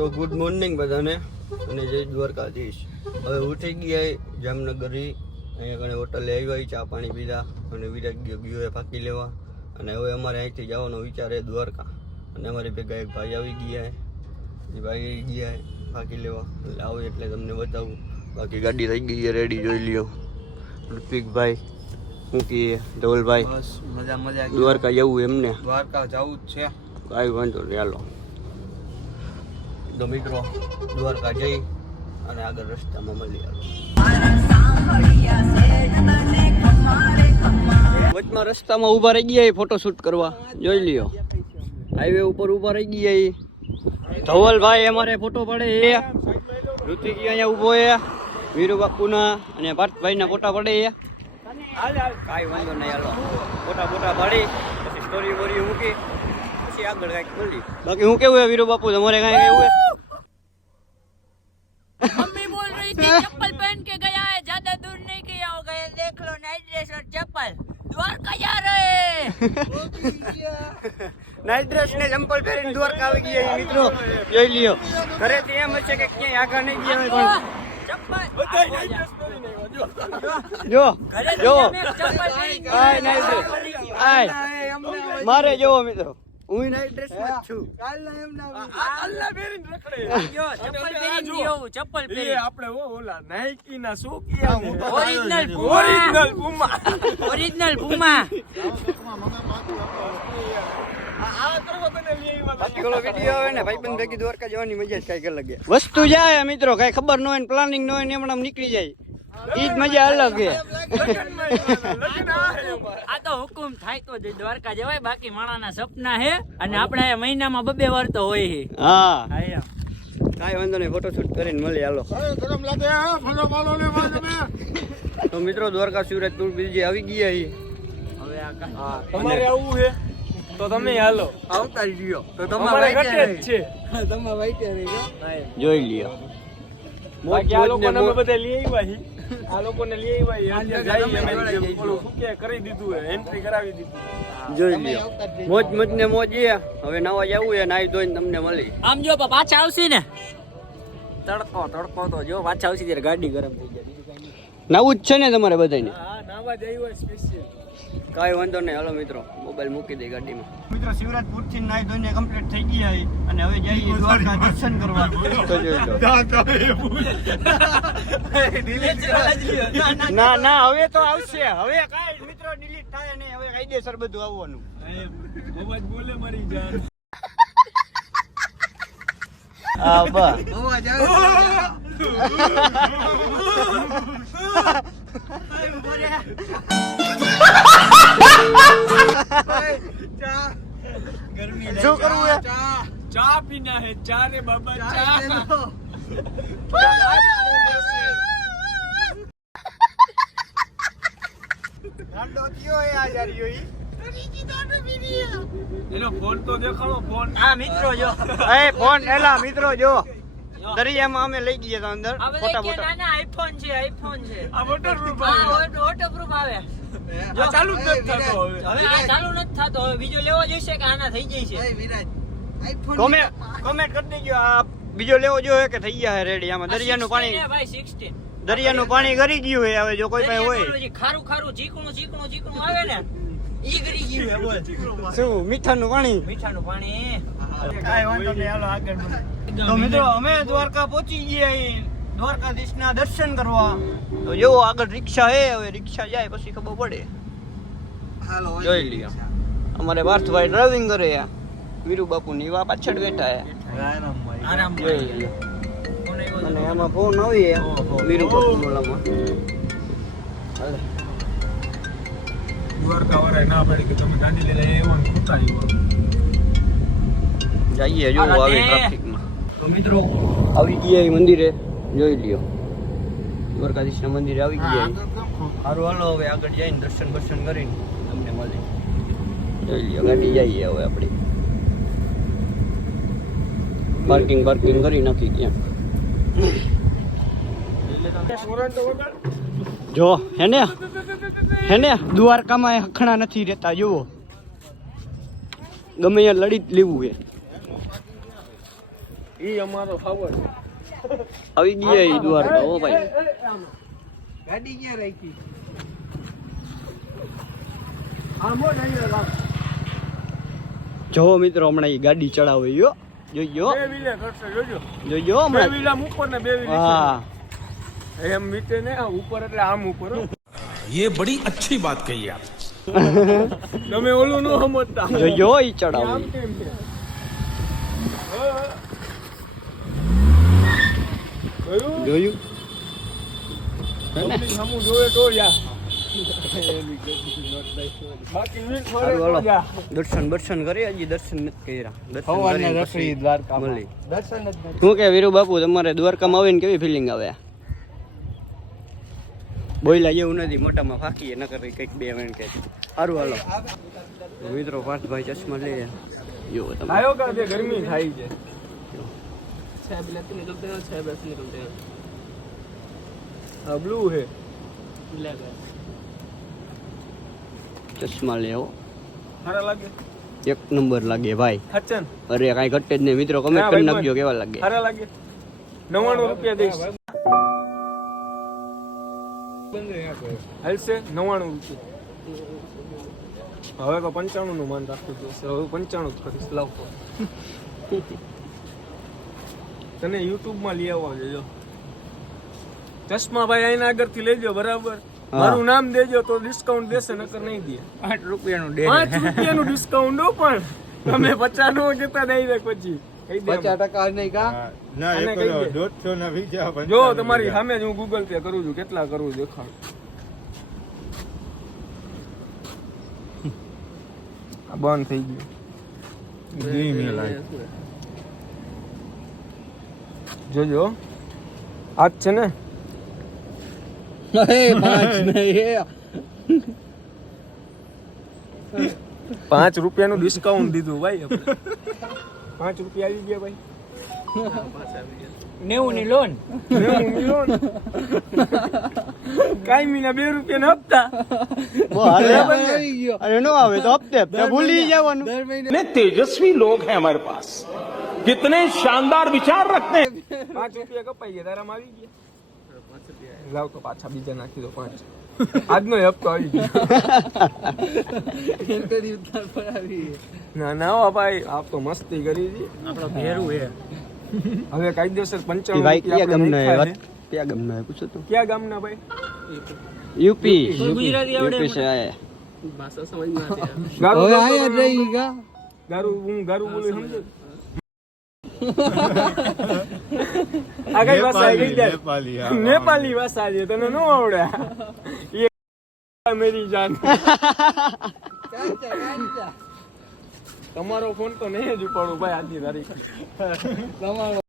તો good morning બધાને અને જય દ્વારકાધીશ. હવે ઉઠી ગયા જામનગર અહીંયા કણે હોટલે આવ્યા, ચા પાણી પીધા અને વિરાટ ગયો એ ફાંકી લેવા. અને હવે અમારે અહીંથી જવાનો વિચાર છે દ્વારકા. અને અમારી ભેગા એક ભાઈ આવી ગયા એ ભાઈ ગયા ફાંકી લેવા, એટલે આવે એટલે તમને બતાવું. બાકી ગાડી થઈ ગઈ છે રેડી, જોઈ લ્યો. ઋત્વિકભાઈ શું કહીએ, ધવલભાઈ? બસ મજા મજા. દ્વારકા જવું એમને? દ્વારકા જવું જ છે, કાંઈ વાંધો નહીં, હાલો. તો મિત્રો દ્વારકા જઈ અને આગળ રસ્તામાં મળી આવે. વચમાં રસ્તામાં ઊભા રહી ગયા ફોટો શૂટ કરવા, જોઈ લ્યો. હાઈવે ઉપર ઊભા રહી ગયા ધવલભાઈ અમારે ફોટો પડે છે. ઋતિક અહીંયા ઊભો છે, વીરુ બાપુના અને પાર્થભાઈના ફોટા પડે છે. કાંઈ વાંધો નહીં, હાલો. ફોટા પાડી પછી સ્ટોરી બોરી મૂકી પછી આગળ કાંઈક બોલી. બાકી હું કેવું વીરુ બાપુ, તમારે કાંઈ કેવું है? मम्मी बोल रही थी चप्पल पहन के गया है, ज्यादा दूर नहीं गया होगा, ये देख लो नाइट ड्रेस और चप्पल, द्वारका जा रहे નાઇટ ડ્રેસ ને ચંપલ પહેરીને દ્વારકા આવી ગયા મિત્રો, જોઈ લ્યો. ઘરેથી એમ હશે કે ક્યાંય આગળ નહીં ગયા હોય, જો જો મારે જોવો મિત્રો, હું નાઇટ ડ્રેસ માં છું. चप्पल આપણે ઓલા નાઇકી ના શું કિયા ओरिजिनल पूमा વિડીયો આવે ને ભાઈબંધ ભેગી દ્વારકા જવાની મજા જ કઈક અલગ છે. વસ્તુ જાય મિત્રો, કઈ ખબર ન હોય, પ્લાનિંગ ન હોય ને એમણે નીકળી જાય, ઈ જ મજા અલગ છે. આ તો હુકુમ થાય તો દ્વારકા જવાય, બાકી માણાના સપના હે અને આપણે મહિનામાં 2 વાર તો હોય છે. હા કાંઈ વાંધો નહીં, ફોટો શૂટ કરીને મળીએ, હાલો. તો મિત્રો દ્વારકા શિવરાજપુર બીજી આવી ગયા છે. હવે તમારે આવું છે તો તમે હાલો, આવતા જ રહ્યો તો તમારે ઘટે જ છે. તમે વાઈટે રહી જોઈ લ્યો. બાકી આ લોકોને અમે બધા લઈ આવ્યા છીએ, આ લોકોને લઈ આવ્યા છીએ, જઈએ અમે શું કે કરી દીધું હે, એન્ટ્રી કરાવી દીધી. જોઈ લ્યો, મોજ ને મોજ. હવે નવા જવું છે, નાઈ ધોઈને તમને મળી. આમ જો પાછા આવશે ને તડકો તો જો પાછા આવશે ત્યારે ગાડી ગરમ થઈ જાય, બીજું કઈ નહીં. નવું જ છે ને તમારે બધાને? હા નાવા જ આવ્યા સ્પેશિયલ. કાંઈ વાંધો નહીં, હાલો મિત્રો મોબાઈલ મૂકી દઈ ગાડીમાં. મિત્રો શિવરાજપુર થી નાઈ ધોઈને કમ્પ્લીટ થઈ ગયા અને હવે જઈએ દ્વારકા દર્શન કરવા. તો જોઈ લો. ના હવે તો આવશે, હવે કાંઈ મિત્રો ડિલીટ થાય નહીં, હવે કાયદેસર બધું આવવાનું. અવાજ બોલે મારી જાન. હા બસ અવાજ શું કરવું હે? ચા પીના હે, ચા રે બાબા ચા. એનો ફોન તો દેખાડો, ફોન. હા મિત્રો જો ફોન એલા મિત્રો જો દરિયામાં અમે લઈ ગયા હતા અંદર, આ બધા ફોટા કે ફોટા. નાના આઈફોન છે આ વોટરપ્રૂફ હા વોટરપ્રૂફ આવે. જો ચાલુ જ નથી થતો હવે. હવે આ ચાલુ નથી થતો, હવે બીજો લેવો જોઈશે કે આના થઈ જાય છે. કોમેન્ટ કરી દેજો, આ બીજો લેવો જોઈએ કે થઈ ગયા રેડી. આમાં દરિયાનું પાણી, ભાઈ 16 દરિયાનું પાણી ગરી ગયું હોય, હવે જો કોઈ પાસે હોય. ખારું ચીકણું આવે ને ઈ ગરી ગયું હે. બોલ શું મીઠાનું પાણી? મીઠાનું પાણી. કાંઈ વાંધો નહીં, હાલો આગળ. તો મિત્રો અમે દ્વારકા પહોંચી ગયા, દ્વારકાધીશના દર્શન કરવા. તો જો આગળ રિક્ષા હે, હવે રિક્ષા જાય પછી ખબર પડે. જોઈ લ્યો, અમારે પાર્થભાઈ ડ્રાઇવિંગ કરે, વીરુ બાપુ ની વા પાછળ બેઠા હે. આરામ જોઈ લ્યો. અને આમાં ફોન આવી વીરુ બાપુ ઓલામાં. દ્વારકા વાળા ના પાડી કે તમે ગાડી લઈને આવ્યો ને ખોટા આવ્યો. જઈએ જો આવી ટ્રાફિકમાં. તો મિત્રો આવી ગયા એ મંદિરે, જોઈ લ્યો દ્વારકાધીશના મંદિરે આવી ગયા. સારું હાલો હવે આગળ જઈને દર્શન કરીને તમને મળી. જોઈ લ્યો ગાડી જઈએ હવે આપણી. પાર્કિંગ કરી નાખી ક્યાં. જો હેને દ્વારકામાં હખણા નથી રહેતા, જુઓ ગમે ત્યાં લડી જ લેવું છે. ઈ અમારો ખાવો છે. આવી ગયા ઈ દ્વારકા હો ભાઈ. ગાડી ક્યાં રાખી? જો મિત્રો હમણાં ઈ ગાડી ચડાવે યો જોજો બે વિલે કરશે જોજો. જોજો બે હમણાં. વિલા ઉપર ને બે વિલે હા એમ મીતે ને આ ઉપર એટલે આમ ઉપર હો. ये बड़ी अच्छी बात कही आप. તમે ઓલું નો સમજતા. જોજો ઈ આમ ચડાવે. કેમ છે? જોયું? જોયું પબ્લિક સામું જોવે તો યા. બાકી વીર ફરે હારું તો હાલો જા. દર્શન કરી હજી દર્શન નથી કર્યા. દર્શન સવારના કરીને રખડી પછી દ્વારકામાં. મળી. દર્શન જ નથી. શું કે વીરુ બાપુ તમારે દ્વારકામાં આવીને કેવી ફિલિંગ આવે? બોયલા જેવું નથી મોટામાં ફાકીએ ન કરી કંઈક 2 મિનિટ કે સારું હાલો મિત્રો પાર્થભાઈ ચશ્મા લઈએ જો તમે આયો કા જે ગરમી થાય છે. આ બ્લુ હે. ચશ્મા લેવો સારા લાગે. 1 નંબર લાગે ભાઈ. હચન અરે કાંઈ ઘટે જ નહીં મિત્રો કમેન્ટ ના, કરી ભાઈ, નાખજો કેવા લાગે. સારા લાગે. 99 રૂપિયા દઈશ. હાલશે 99 રૂપિયા. હવે તો 95 નું માન રાખવું જોઈશે. હવે 95 જ કરીશ. લાવ તને યુટ્યુબ માં લઈ આવવા દેજો. ચશ્મા ભાઈ અહીંના આગળથી લેજો બરાબર. મારું નામ દેજો તો ડિસ્કાઉન્ટ દેશે નકર નહીં દે. 5 રૂપિયાનું ડે. 5 રૂપિયાનું ડિસ્કાઉન્ટ હો પણ તમે 50 નો કેતા નહીં રે પછી કહી દે. 50% નહીં કા? ના આને એ કહી પેલો દે. 150 ના બીજા જો તમારી સામે જ હું ગૂગલ પે કરું છું કેટલા કરું દેખાડ. આ બંધ થઈ ગયું. જી મેલાય જોજો આજ છે ને એ 5 નહીં. 5 રૂપિયાનું ડિસ્કાઉન્ટ દીધું ભાઈ આપણે. 5 રૂપિયા આવી ગયા ભાઈ. 90 ની લોન. કાયમીના 2 રૂપિયાના હપ્તા. બહુ હાલે. આવી ગયો. અને નો આવે તો હપ્તે હપ્તે ભૂલી જવાનું. દર મહિને कितने तेजस्वी लोग हैं हमारे पास. कितने शानदार विचार रखते हैं. 5 રૂપિયા કપાઈ ગયા તારામાં આવી ગયા. લાવ તો પાછા બીજા નાખી દો 5. આજનો હપ્તો આવી ગયો. ખેતરી ઉતાર પર આવી. ના ના હો ભાઈ આપ તો મસ્તી કરી હતી. આપણો ભેરું હે. હવે કાયદેસર 95 ઈ ભાઈ રૂપિયા કયા આપણે ગામના નાખ્યા છે. કયા ગામના પૂછો તો ક્યાં ગામના ભાઈ? યુપી ગુજરાતી આવડે યુપી છે આયા. ગારું હવે બોલતો આયા જ તમે રહી કા? હું ગારું બોલું સમજો. આ કઈ ભાષા આવી ગઈ? નેપાળી નેપાળી ભાષા છે તને ન આવડે. એ મેરી જાન. તમારો ફોન તો નહીં જ ઉપાડું ભાઈ આજની તારીખ. તમારો